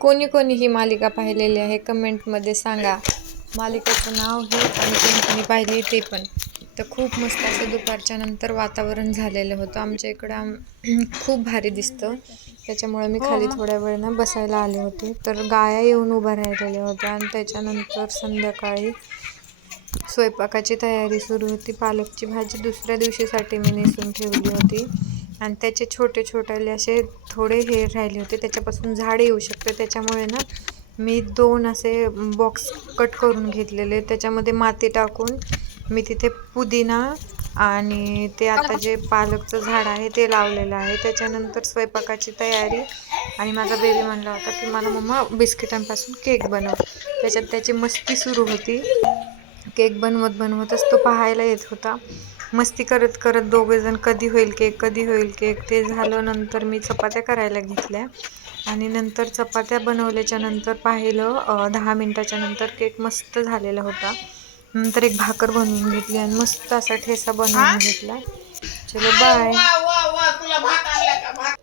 कोणी कोणी ही मालिका पाहिलेली आहे कमेंटमध्ये सांगा. मालिकेचं नाव हे आणि कोणी कोणी पाहिली ते पण. तर खूप मस्त असं दुपारच्या नंतर वातावरण झालेलं होतं आमच्या इकडं. खूप भारी दिसतं, त्याच्यामुळे मी खाली थोड्या वेळ बसायला आले होते. तर गाया येऊन उभ्या राहिलेल्या होत्या आणि त्याच्यानंतर संध्याकाळी स्वयंपाकाची तयारी सुरू होती. पालकची भाजी दुसऱ्या दिवशीसाठी मी नेसून ठेवली होती आणि त्याचे छोटे छोटे असे थोडे हे राहिले होते, त्याच्यापासून झाड येऊ शकते. त्याच्यामुळे ना मी 2 असे बॉक्स कट करून घेतलेले, त्याच्यामध्ये माती टाकून मी तिथे पुदिना आणि ते आता जे पालकचं झाड आहे ते लावलेलं आहे. त्याच्यानंतर स्वयंपाकाची तयारी आणि माझा बेबी म्हणला होता की मला मम्मा बिस्किटांपासून केक बनव. त्याच्यात त्याची मस्ती सुरू होती. केक बनवतच तो पाहायला येत होता. मस्ती करत करत दोघेजण कधी होईल केक, कधी होईल केक. ते झालं, नंतर मी चपात्या करायला घेतल्या आणि नंतर चपात्या बनवल्याच्या नंतर पाहिलं 10 मिनटाच्या नंतर केक मस्त झालेला होता. नंतर एक भाकर बनवून घेतली आणि मस्त असा ठेसा बनवून घेतला. चलो बाय.